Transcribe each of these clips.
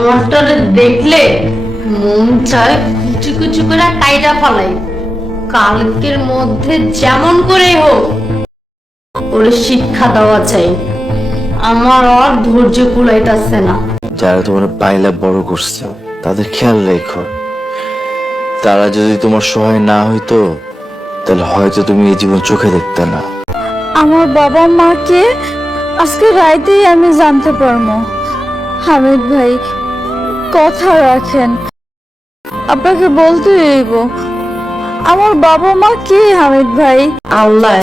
আমারটারে দেখলে মন চায় কুচি কুচি করে কাইটা ফেলাই। কালকের মধ্যে যেমন করে হোক ওরে শিক্ষা দেওয়া চাই। আমার আর ধৈর্য কুলাইতাছে না। যারা তোমার পাইলা বড় করছে তাদের খেয়াল রেখো। তারা যদি তোমার সহায় না হইতো তাহলে হয়তো তুমি এই জীবন চোখে দেখতে না। আমার বাবা মাকে আজকে রাইতেই আমি জানতে পারবো। হামিদ ভাই কথা রাখেন, আপনাকে বলতে হইব আমার বাবা মা কে। হামিদ ভাই আল্লাহ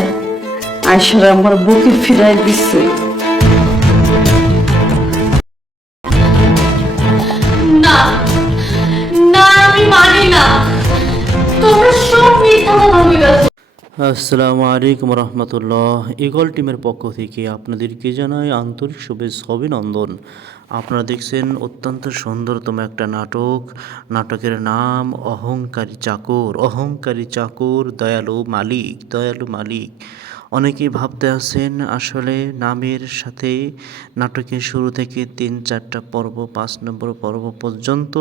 আয়সারে আমার বুকে ফিরাই দিচ্ছে। না না, আমি মানি না। তোমরা সব মিথ্যা কথা বলেছো। আসসালামু আলাইকুম রহমতুল্লাহ। ইগল টিমের পক্ষ থেকে আপনাদেরকে জানাই আন্তরিক শুভেচ্ছা অভিনন্দন। আপনারা দেখছেন অত্যন্ত সুন্দরতম একটা নাটক। নাটকের নাম অহংকারী চাকর। অহংকারী চাকর দয়ালু মালিক। দয়ালু মালিক। অনেকেই ভাবতে আছেন আসলে নামের সাথে নাটকের শুরু থেকে 3-4টা পর্ব, 5 নম্বর পর্ব পর্যন্ত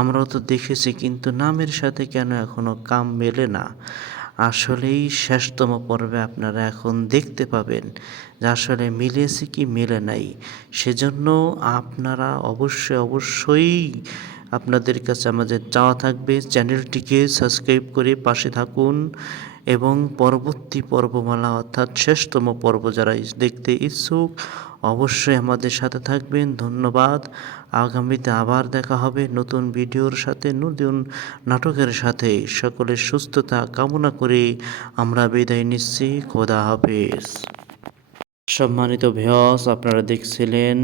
আমরাও তো দেখেছি, কিন্তু নামের সাথে কেন এখনও কাম মেলে না। আসলেই শেষতম পর্বে আপনারা এখন দেখতে পাবেন যে আসলে মিলেছে কি মেলে নাই। সেজন্য আপনারা অবশ্যই আপনাদের কাছে আমাদের চাওয়া থাকবে, চ্যানেলটিকে সাবস্ক্রাইব করে পাশে থাকুন এবং পরবর্তী পর্বমালা অর্থাৎ শেষতম পর্ব যারা দেখতে ইচ্ছুক অবশ্যই আমাদের সাথে থাকবেন। ধন্যবাদ। আগামীতে আবার দেখা হবে নতুন ভিডিওর সাথে, নতুন নাটকের সাথে। সকলের সুস্থতা কামনা করে আমরা বিদায় নিচ্ছি। খোদা হাফেজ। সম্মানিত ভিউয়ার্স, আপনারা দেখছিলেন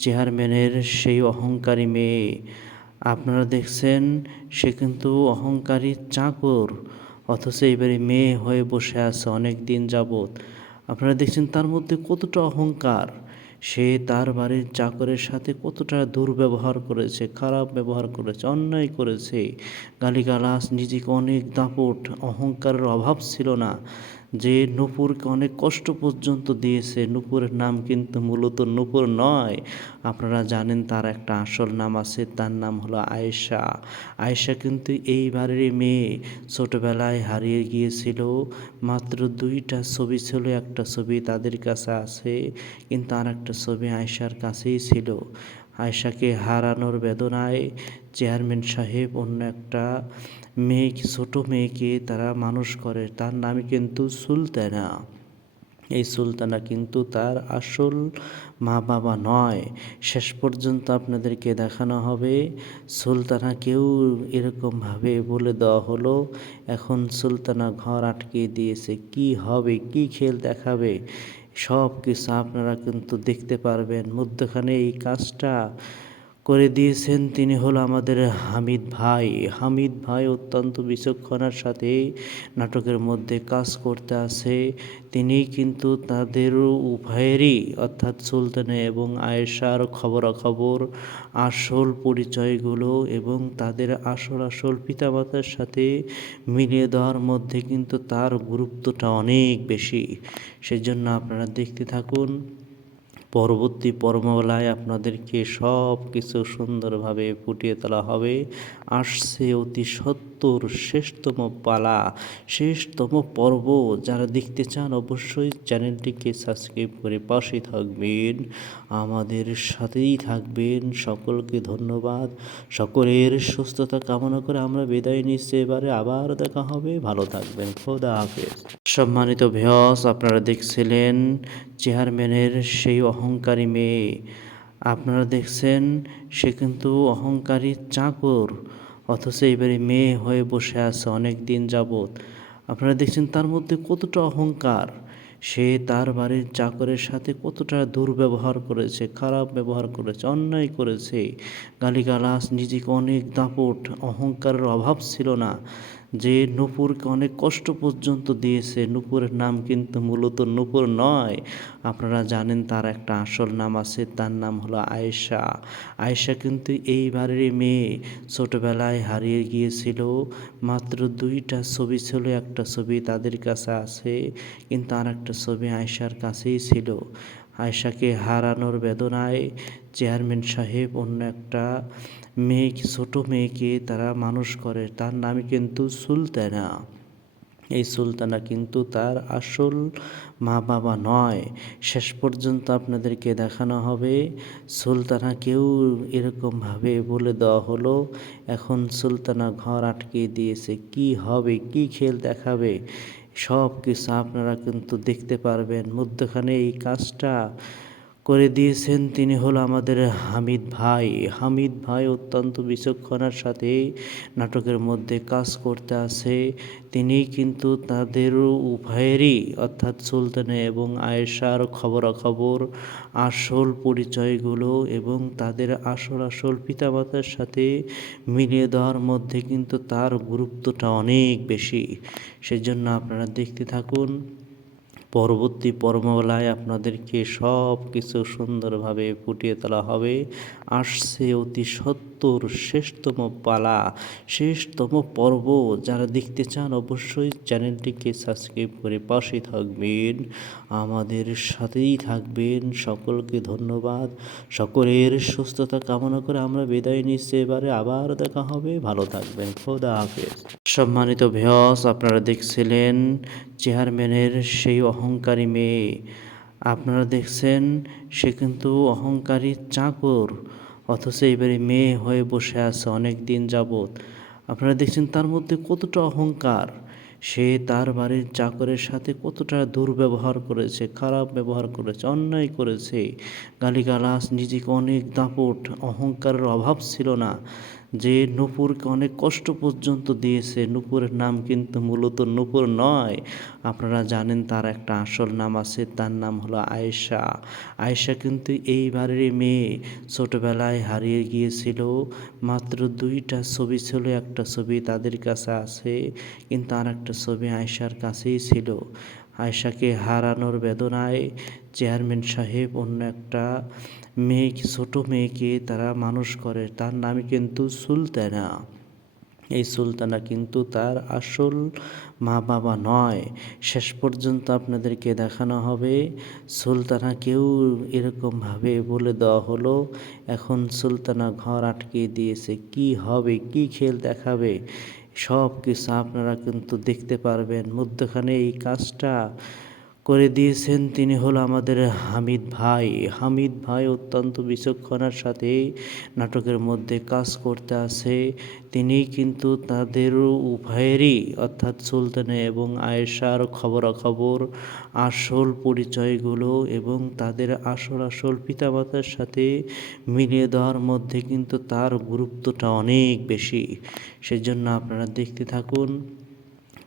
চেয়ারম্যানের সেই অহংকারী মেয়ে। আপনারা দেখছেন সে কিন্তু অহংকারী চাকর, অথচ এবারে মেয়ে হয়ে বসে আছে অনেক দিন যাবৎ। আপনারা দেখছেন তার মধ্যে কতটা অহংকার। সে তার বাড়ির চাকরের সাথে কতটা দুর্ব্যবহার করেছে, খারাপ ব্যবহার করেছে, অন্যায় করেছে, গালিগালাজ, নিজেকে অনেক দাপট। অহংকারের অভাব ছিল না, যে নূপুরকে অনেক কষ্ট পর্যন্ত দিয়েছে। নূপুরের নাম কিন্তু মূলত নূপুর নয়। আপনারা জানেন তার একটা আসল নাম আছে, তার নাম হলো আয়েশা। আয়েশা কিন্তু এই বাড়ির মেয়ে। ছোটবেলায় হারিয়ে গিয়েছিল। মাত্র 2টা ছবি ছিল, একটা ছবি তাদের কাছে আছে, কিন্তু আর একটা ছবি আয়েশার কাছেই ছিল। আয়েশাকে হারানোর বেদনায় চেয়ারম্যান সাহেব অন্য একটা মেয়েকে, ছোট মেয়েকে তারা মানুষ করে। তার নামই কিন্তু সুলতানা। এই সুলতানা কিন্তু তার আসল মা বাবা নয়। শেষ পর্যন্ত আপনাদেরকে দেখানো হবে সুলতানাকেও এরকমভাবে বলে দেওয়া হলো। এখন সুলতানা ঘর আটকে দিয়েছে। কি হবে, কি খেল দেখাবে, সব কিছু আপনারা কিন্তু দেখতে পারবেন। মধ্যখানে এই কাজটা করে দিয়েছেন তিনি হলো আমাদের হামিদ ভাই। হামিদ ভাই অত্যন্ত বিচক্ষণার সাথে নাটকের মধ্যে কাজ করতে আছে। তিনি কিন্তু তাদের উভয়েরই অর্থাৎ সুলতানা এবং আয়েশার খবরাখবর, আসল পরিচয়গুলো এবং তাদের আসল পিতামাতার সাথে মিলিয়ে দেওয়ার মধ্যে কিন্তু তার গুরুত্বটা অনেক বেশি। সেজন্য আপনারা দেখতে থাকুন। পরবর্তী পর্ববেলায় আপনাদেরকে সব কিছু সুন্দরভাবে ফুটিয়ে তোলা হবে। আসছে অতি সত্বর শেষতম পালা, শেষতম পর্ব। যারা দেখতে চান অবশ্যই চ্যানেলটিকে সাবস্ক্রাইব করে পাশে থাকবেন, আমাদের সাথেই থাকবেন। সকলকে ধন্যবাদ। সকলের সুস্থতা কামনা করে আমরা বিদায় নিচ্ছি। এবারে আবার দেখা হবে। ভালো থাকবেন। খোদা হাফেজ। সম্মানিত ভিউয়ার্স, আপনারা দেখছিলেন চেয়ারম্যানের সেই অহংকারী মেয়ে। আপনারা দেখছেন সে কিন্তু অহংকারী চাকর, অথচ এবারে মেয়ে হয়ে বসে আছে অনেক দিন যাবৎ। আপনারা দেখছেন তার মধ্যে কতটা অহংকার। সে তার বাড়ির চাকরের সাথে কতটা দুর্ব্যবহার করেছে, খারাপ ব্যবহার করেছে, অন্যায় করেছে, গালিগালাজ, নিজেকে অনেক দাপট। অহংকারের অভাব ছিল না, যে নূপুরকে অনেক কষ্ট পর্যন্ত দিয়েছে। নূপুরের নাম কিন্তু মূলত নূপুর নয়। আপনারা জানেন তার একটা আসল নাম আছে, তার নাম হলো আয়েশা। আয়েশা কিন্তু এই বাড়ির মেয়ে। ছোটবেলায় হারিয়ে গিয়েছিল। মাত্র 2টা ছবি ছিল, একটা ছবি তাদের কাছে আছে, কিন্তু আর একটা ছবি আয়েশার কাছেই ছিল। আয়েশাকে হারানোর বেদনায় চেয়ারম্যান সাহেব অন্য একটা ছোট মেয়েকে তারা মানুষ করে, তার নামই কিন্তু সুলতানা। এই সুলতানা কিন্তু তার আসল মা বাবা নয়। শেষ পর্যন্ত আপনাদেরকে দেখানো হবে সুলতানাকেও এরকমভাবে বলে দেওয়া হলো, এখন সুলতানা ঘর আটকে দিয়েছে, কি হবে, কি খেল দেখাবে, সব কিছু আপনারা কিন্তু দেখতে পারবেন। মধ্যখানে এই কাজটা করে দিয়েছেন তিনি হলো আমাদের হামিদ ভাই। হামিদ ভাই অত্যন্ত বিচক্ষণার সাথে নাটকের মধ্যে কাজ করতে আসে। তিনি কিন্তু তাদের উভয়েরই অর্থাৎ সুলতানা এবং আয়েশার খবরাখবর, আসল পরিচয়গুলো এবং তাদের আসল আসল পিতামাতার সাথে মিলিয়ে দেওয়ার মধ্যে কিন্তু তার গুরুত্বটা অনেক বেশি। সেজন্য আপনারা দেখতে থাকুন। পরবর্তী পর্ববেলায় আপনাদেরকে সব কিছু সুন্দরভাবে ফুটিয়ে তোলা হবে। আসছে অতি সত্বর শেষতম পালা, শেষতম পর্ব। যারা দেখতে চান অবশ্যই চ্যানেলটিকে সাবস্ক্রাইব করে পাশে থাকবেন, আমাদের সাথেই থাকবেন। সকলকে ধন্যবাদ, সকলের সুস্থতা কামনা করে আমরা বিদায় নিচ্ছি। এবারে আবার দেখা হবে, ভালো থাকবেন, খোদা হাফেজ। সম্মানিত ভিউয়ার্স, আপনারা দেখছিলেন চেয়ারম্যানের সেই অহংকারী মেয়ে। আপনারা দেখছেন সে কিন্তু অহংকারী চাকর, অথচ এবারে মেয়ে হয়ে বসে আছে অনেক দিন যাবৎ। আপনারা দেখছেন তার মধ্যে কতটা অহংকার। সে তার বাড়ির চাকরের সাথে কতটা দুর্ব্যবহার করেছে, খারাপ ব্যবহার করেছে, অন্যায় করেছে, গালিগালাজ, নিজেকে অনেক দাপট, অহংকারের অভাব ছিল না। যে নূপুরকে অনেক কষ্ট পর্যন্ত দিয়েছে। নূপুরের নাম কিন্তু মূলত নূপুর নয়, আপনারা জানেন তার একটা আসল নাম আছে, তার নাম হলো আয়েশা। আয়েশা কিন্তু এই বাড়ির মেয়ে, ছোটবেলায় হারিয়ে গিয়েছিল। মাত্র 2টা ছবি ছিল, একটা ছবি তাদের কাছে আছে, কিন্তু আর একটা ছবি আয়েশার কাছেই ছিল। আয়েশাকে হারানোর বেদনায় চেয়ারম্যান সাহেব অন্য একটা ছোট মেয়েকে তারা মানুষ করে, তার নামই কিন্তু সুলতানা। এই সুলতানা কিন্তু তার আসল মা বাবা নয়। শেষ পর্যন্ত আপনাদেরকে দেখানো হবে সুলতানাকেও এরকমভাবে বলে দেওয়া হলো, এখন সুলতানা ঘর আটকে দিয়েছে, কি হবে, কি খেল দেখাবে, সব কিছু আপনারা কিন্তু দেখতে পারবেন। মধ্যখানে এই কাজটা করে দিয়েছেন তিনি হলো আমাদের হামিদ ভাই। হামিদ ভাই অত্যন্ত বিচক্ষণার সাথে নাটকের মধ্যে কাজ করতে আসে। তিনি কিন্তু তাদের উভয়েরই অর্থাৎ সুলতানা এবং আয়েশার খবরাখবর, আসল পরিচয়গুলো এবং তাদের আসল আসল পিতামাতার সাথে মিলিয়ে দেওয়ার মধ্যে কিন্তু তার গুরুত্বটা অনেক বেশি। সেজন্য আপনারা দেখতে থাকুন।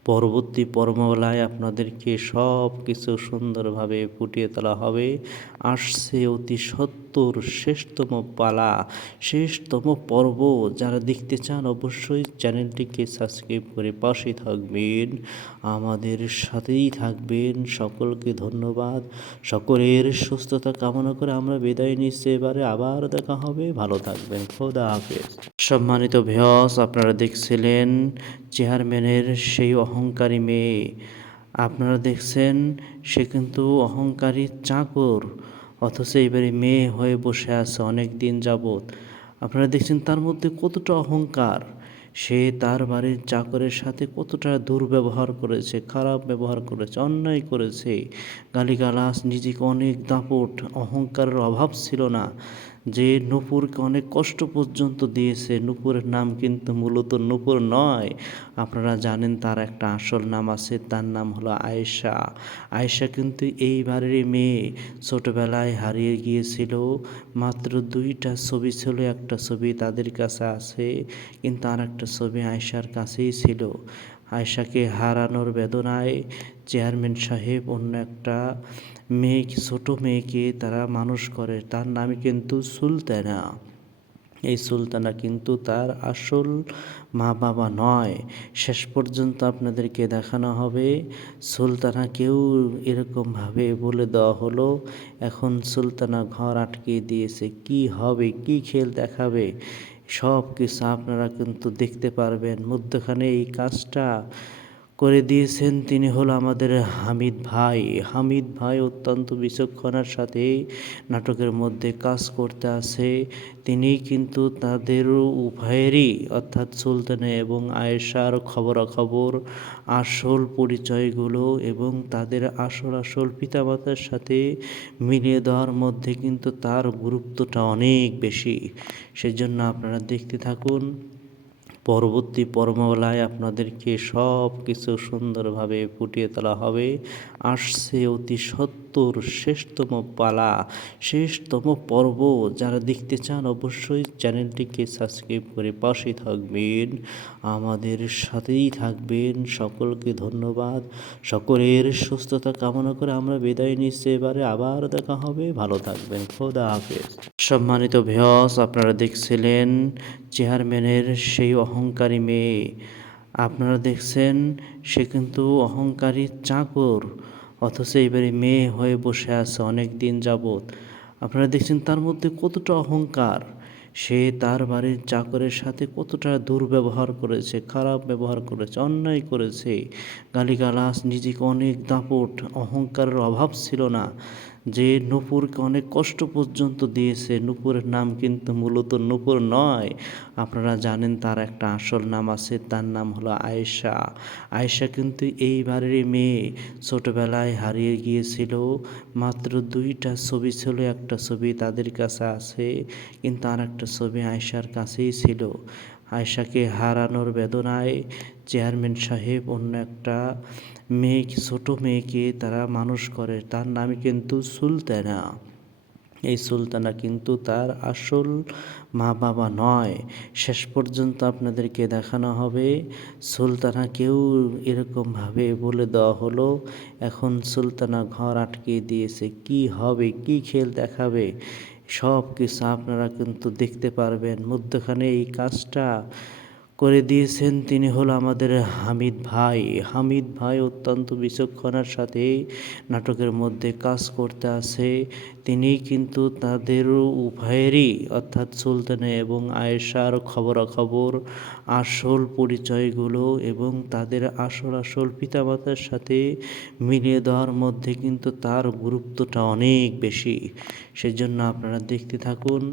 পরবর্তী পর্ববেলায় আপনাদেরকে সব কিছু সুন্দরভাবে ফুটিয়ে তোলা হবে। আসছে অতি সত্বর শেষতম পালা, শেষতম পর্ব। যারা দেখতে চান অবশ্যই চ্যানেলটিকে সাবস্ক্রাইব করে পাশে থাকবেন, আমাদের সাথেই থাকবেন। সকলকে ধন্যবাদ, সকলের সুস্থতা কামনা করে আমরা বিদায় নিচ্ছি। এবারে আবার দেখা হবে, ভালো থাকবেন, খোদা হাফেজ। সম্মানিত ভিউয়ার্স, আপনারা দেখছিলেন চেয়ারম্যানের সেই অহংকারী মেয়ে। আপনারা দেখছেন সে কিন্তু অহংকারী চাকর, অথচ এবারে মেয়ে হয়ে বসে আছে অনেক দিন যাবৎ। আপনারা দেখছেন তার মধ্যে কতটা অহংকার। সে তার বাড়ির চাকরের সাথে কতটা দুর্ব্যবহার করেছে, খারাপ ব্যবহার করেছে, অন্যায় করেছে, গালিগালাজ, নিজেকে অনেক দাপট, অহংকারের অভাব ছিল না। যে নূপুরকে অনেক কষ্ট পর্যন্ত দিয়েছে। নূপুরের নাম কিন্তু মূলত নূপুর নয়, আপনারা জানেন তার একটা আসল নাম আছে, তার নাম হলো আয়েশা। আয়েশা কিন্তু এই বাড়ির মেয়ে, ছোটবেলায় হারিয়ে গিয়েছিল। মাত্র 2টা ছবি ছিল, একটা ছবি তাদের কাছে আছে, কিন্তু আর একটা ছবি আয়েশার কাছেই ছিল। আয়েশাকে হারানোর বেদনায় চেয়ারম্যান সাহেব অন্য একটা ছোট মেয়েকে তারা মানুষ করে, তার নামই কিন্তু সুলতানা। এই সুলতানা কিন্তু তার আসল মা বাবা নয়। শেষ পর্যন্ত আপনাদেরকে দেখানো হবে সুলতানাকেও এরকমভাবে বলে দেওয়া হলো, এখন সুলতানা ঘর আটকে দিয়েছে, কি হবে, কি খেল দেখাবে, সব কিছু আপনারা কিন্তু দেখতে পারবেন। মধ্যখানে এই কাজটা করে দিয়েছেন তিনি হলো আমাদের হামিদ ভাই। হামিদ ভাই অত্যন্ত বিচক্ষণার সাথে নাটকের মধ্যে কাজ করতে আসে। তিনি কিন্তু তাদের উভয়েরই অর্থাৎ সুলতানা এবং আয়েশার খবরাখবর, আসল পরিচয়গুলো এবং তাদের আসল পিতামাতার সাথে মিলিয়ে দেওয়ার মধ্যে কিন্তু তার গুরুত্বটা অনেক বেশি। সেজন্য আপনারা দেখতে থাকুন। পরবর্তী পর্ববেলায় আপনাদেরকে সব কিছু সুন্দরভাবে ফুটিয়ে তোলা হবে। আসছে অতি সত্বর শেষতম পালা, শেষতম পর্ব। যারা দেখতে চান অবশ্যই চ্যানেলটিকে সাবস্ক্রাইব করে পাশে থাকবেন, আমাদের সাথেই থাকবেন। সকলকে ধন্যবাদ। সকলের সুস্থতা কামনা করে আমরা বিদায় নিচ্ছি। এবারে আবার দেখা হবে। ভালো থাকবেন। খোদা হাফেজ। সম্মানিত ভিউয়ার্স, আপনারা দেখছিলেন চেয়ারম্যানের সেই অহংকারী মেয়ে। আপনারা দেখছেন সে কিন্তু অহংকারী চাকর, অথচ এবারে মেয়ে হয়ে বসে আছে অনেক দিন যাবৎ। আপনারা দেখছেন তার মধ্যে কতটা অহংকার। সে তার বাড়ির চাকরের সাথে কতটা দুর্ব্যবহার করেছে, খারাপ ব্যবহার করেছে, অন্যায় করেছে, গালিগালাজ, নিজেকে অনেক দাপট, অহংকারের অভাব ছিল না। যে নূপুরকে অনেক কষ্ট পর্যন্ত দিয়েছে। নূপুরের নাম কিন্তু মূলত নূপুর নয়। আপনারা জানেন তার একটা আসল নাম আছে, তার নাম হলো আয়েশা। আয়েশা কিন্তু এই বাড়ির মেয়ে। ছোটবেলায় হারিয়ে গিয়েছিল। মাত্র 2টা ছবি ছিল, একটা ছবি তাদের কাছে আছে, কিন্তু আর একটা ছবি আয়েশার কাছেই ছিল। আয়েশাকে হারানোর বেদনায় চেয়ারম্যান সাহেব অন্য একটা মেয়েকে, ছোট মেয়েকে তারা মানুষ করে। তার নামই কিন্তু সুলতানা। এই সুলতানা কিন্তু তার আসল মা বাবা নয়। শেষ পর্যন্ত আপনাদেরকে দেখানো হবে সুলতানাকেও এরকমভাবে বলে দেওয়া হলো। এখন সুলতানা ঘর আটকে দিয়েছে। কি হবে, কি খেল দেখাবে, সব কিছু আপনারা কিন্তু দেখতে পারবেন। মধ্যখানে এই কাজটা করে দিয়েছেন তিনি হলো আমাদের হামিদ ভাই। হামিদ ভাই অত্যন্ত বিচক্ষণার সাথে নাটকের মধ্যে কাজ করতে আসে। তিনি কিন্তু তাদের উভয়েরই অর্থাৎ সুলতানা এবং আয়েশার খবরাখবর, আসল পরিচয়গুলো এবং তাদের আসল পিতামাতার সাথে মিলিয়ে দেওয়ার মধ্যে কিন্তু তার গুরুত্বটা অনেক বেশি। সেজন্য আপনারা দেখতে থাকুন।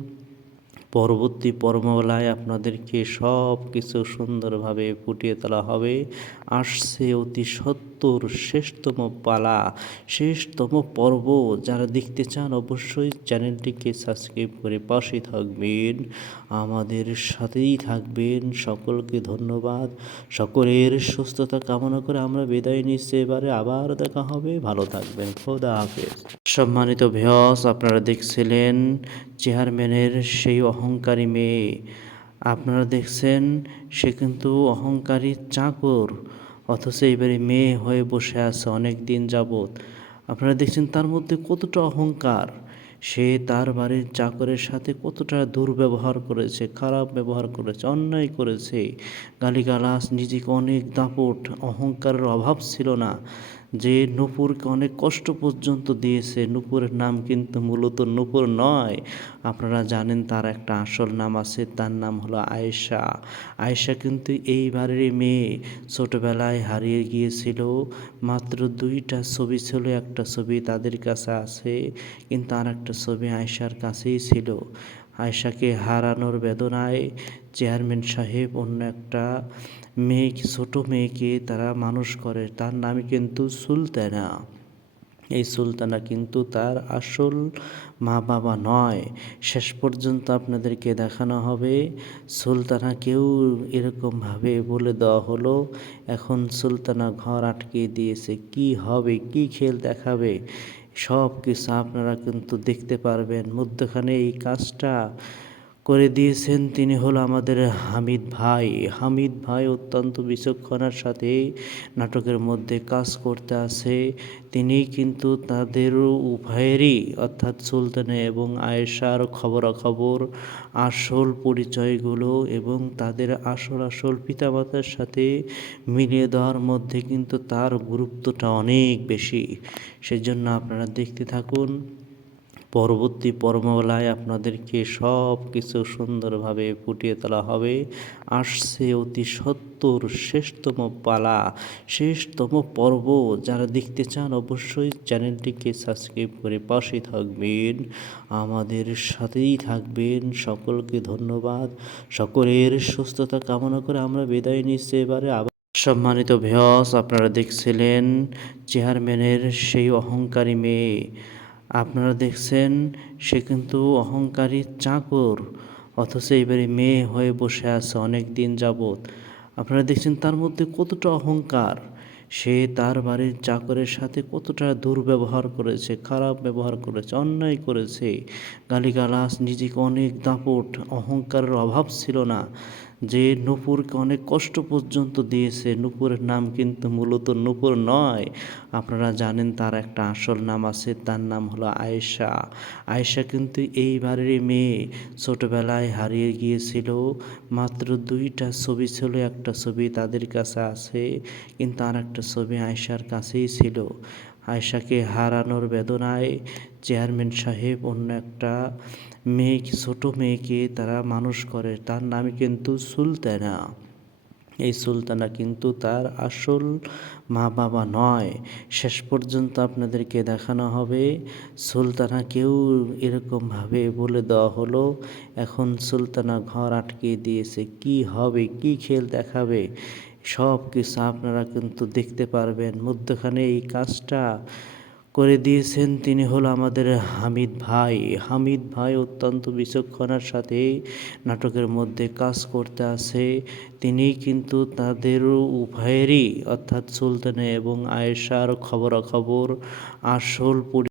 পরবর্তী পর্ববেলায় আপনাদেরকে সব কিছু সুন্দরভাবে ফুটিয়ে তোলা হবে। আসছে অতি সত্বর শেষতম পালা, শেষতম পর্ব। যারা দেখতে চান অবশ্যই চ্যানেলটিকে সাবস্ক্রাইব করে পাশে থাকবেন, আমাদের সাথেই থাকবেন। সকলকে ধন্যবাদ। সকলের সুস্থতা কামনা করে আমরা বিদায় নিচ্ছি। এবারে আবার দেখা হবে। ভালো থাকবেন। খোদা হাফেজ। সম্মানিত ভিউয়ার্স, আপনারা দেখছিলেন চেয়ারম্যানের সেই অহংকারী মেয়ে। আপনারা দেখছেন সে কিন্তু অহংকারী চাকর, অথচ এবারে মেয়ে হয়ে বসে আছে অনেক দিন যাবৎ। আপনারা দেখছেন তার মধ্যে কতটা অহংকার। সে তার বাড়ির চাকরের সাথে কতটা দুর্ব্যবহার করেছে, খারাপ ব্যবহার করেছে, অন্যায় করেছে, গালিগালাজ, নিজেকে অনেক দাপট, অহংকারের অভাব ছিল না। যে নূপুরকে অনেক কষ্ট পর্যন্ত দিয়েছে। নূপুরের নাম কিন্তু মূলত নূপুর নয়। আপনারা জানেন তার একটা আসল নাম আছে, তার নাম হলো আয়েশা। আয়েশা কিন্তু এই বাড়ির মেয়ে। ছোটবেলায় হারিয়ে গিয়েছিল। মাত্র 2টা ছবি ছিল, একটা ছবি তাদের কাছে আছে, কিন্তু আর একটা ছবি আয়েশার কাছেই ছিল। আয়েশাকে হারানোর বেদনায় চেয়ারম্যান সাহেব অন্য একটা মেয়েকে, ছোট মেয়েকে তারা মানুষ করে। তার নামই কিন্তু সুলতানা। এই সুলতানা কিন্তু তার আসল মা বাবা নয়। শেষ পর্যন্ত আপনাদেরকে দেখানো হবে সুলতানাকেও এরকমভাবে বলে দেওয়া হলো। এখন সুলতানা ঘর আটকে দিয়েছে। কি হবে, কি খেল দেখাবে, সব কিছু আপনারা কিন্তু দেখতে পারবেন। মধ্যখানে এই কাজটা করে দিয়েছেন তিনি হলো আমাদের হামিদ ভাই। হামিদ ভাই অত্যন্ত বিচক্ষণার সাথে নাটকের মধ্যে কাজ করতে আসে। তিনি কিন্তু তাদের উভয়েরই অর্থাৎ সুলতানা এবং আয়েশার খবরাখবর, আসল পরিচয়গুলো এবং তাদের আসল পিতামাতার সাথে মিলিয়ে দেওয়ার মধ্যে কিন্তু তার গুরুত্বটা অনেক বেশি। সেজন্য আপনারা দেখতে থাকুন। পরবর্তী পর্ববেলায় আপনাদেরকে সব কিছু সুন্দরভাবে ফুটিয়ে তোলা হবে। আসছে অতি সত্বর শেষতম পালা, শেষতম পর্ব। যারা দেখতে চান অবশ্যই চ্যানেলটিকে সাবস্ক্রাইব করে পাশে থাকবেন, আমাদের সাথেই থাকবেন। সকলকে ধন্যবাদ, সকলের সুস্থতা কামনা করে আমরা বিদায় নিচ্ছি এবারে। আবার সম্মানিত ভিউয়ার্স, আপনারা দেখছিলেন চেয়ারম্যানের সেই অহংকারী মেয়ে। আপনারা দেখছেন সে কিন্তু অহংকারী চাকর, অথচ এবারে মেয়ে হয়ে বসে আছে অনেক দিন যাবৎ। আপনারা দেখছেন তার মধ্যে কতটা অহংকার। সে তার বাড়ির চাকরের সাথে কতটা দুর্ব্যবহার করেছে, খারাপ ব্যবহার করেছে, অন্যায় করেছে, গালিগালাজ, নিজেকে অনেক দাপট, অহংকারের অভাব ছিল না। যে নূপুরকে অনেক কষ্ট পর্যন্ত দিয়েছে। নূপুরের নাম কিন্তু মূলত নূপুর নয়, আপনারা জানেন তার একটা আসল নাম আছে, তার নাম হলো আয়েশা। আয়েশা কিন্তু এই বাড়ির মেয়ে, ছোটবেলায় হারিয়ে গিয়েছিল। মাত্র 2টা ছবি ছিল, একটা ছবি তাদের কাছে আছে, কিন্তু আর একটা ছবি আয়েশার কাছেই ছিল। আয়েশাকে হারানোর বেদনায় চেয়ারম্যান সাহেব অন্য একটা মেয়ে, ছোট মেয়েকে তারা মানুষ করে, তার নামই কিন্তু সুলতানা। এই সুলতানা কিন্তু তার আসল মা বাবা নয়। শেষ পর্যন্ত আপনাদেরকে দেখানো হবে সুলতানাকেও এরকমভাবে বলে দেওয়া হলো। এখন সুলতানা ঘর আটকে দিয়েছে, কি হবে, কি খেল দেখাবে, সব কিছু আপনারা কিন্তু দেখতে পারবেন। মধ্যখানে এই কাজটা করে দিয়েছেন তিনি হলো আমাদের হামিদ ভাই। হামিদ ভাই অত্যন্ত বিচক্ষণার সাথে নাটকের মধ্যে কাজ করতে আছে। তিনি কিন্তু তাদের উভয়েরই, অর্থাৎ সুলতানা এবং আয়েশার খবরাখবর আসল